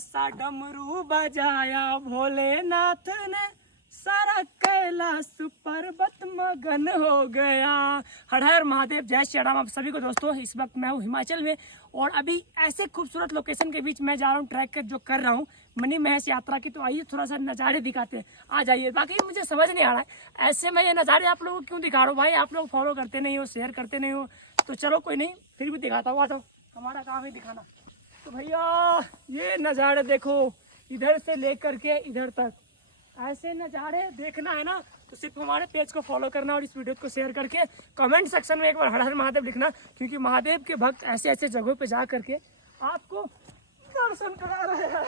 ऐसा डमरू बजाया भोलेनाथ ने, सारा कैलाश पर्वत मगन हो गया। हर हर महादेव, जय श्री राम। आप सभी को दोस्तों, इस वक्त मैं हूँ हिमाचल में और अभी ऐसे खूबसूरत लोकेशन के बीच मैं जा रहा हूँ ट्रैक जो कर रहा हूँ मनी महेश यात्रा की। तो आइए थोड़ा सा नज़ारे दिखाते हैं, आ जाइए। बाकी मुझे समझ नहीं आ रहा है ऐसे मैं ये नज़ारे आप लोगों को क्यों दिखा रहा हूँ भाई। आप लोग फॉलो करते नहीं हो, शेयर करते नहीं हो, तो चलो कोई नहीं, फिर भी दिखाता हूँ। आ जाओ, हमारा काम है दिखाना। तो भैया ये नज़ारे देखो, इधर से लेकर के इधर तक ऐसे नज़ारे देखना है ना तो सिर्फ हमारे पेज को फॉलो करना और इस वीडियो को शेयर करके कमेंट सेक्शन में एक बार हर हर महादेव लिखना, क्योंकि महादेव के भक्त ऐसे ऐसे जगहों पे जा करके आपको दर्शन करा रहे हैं।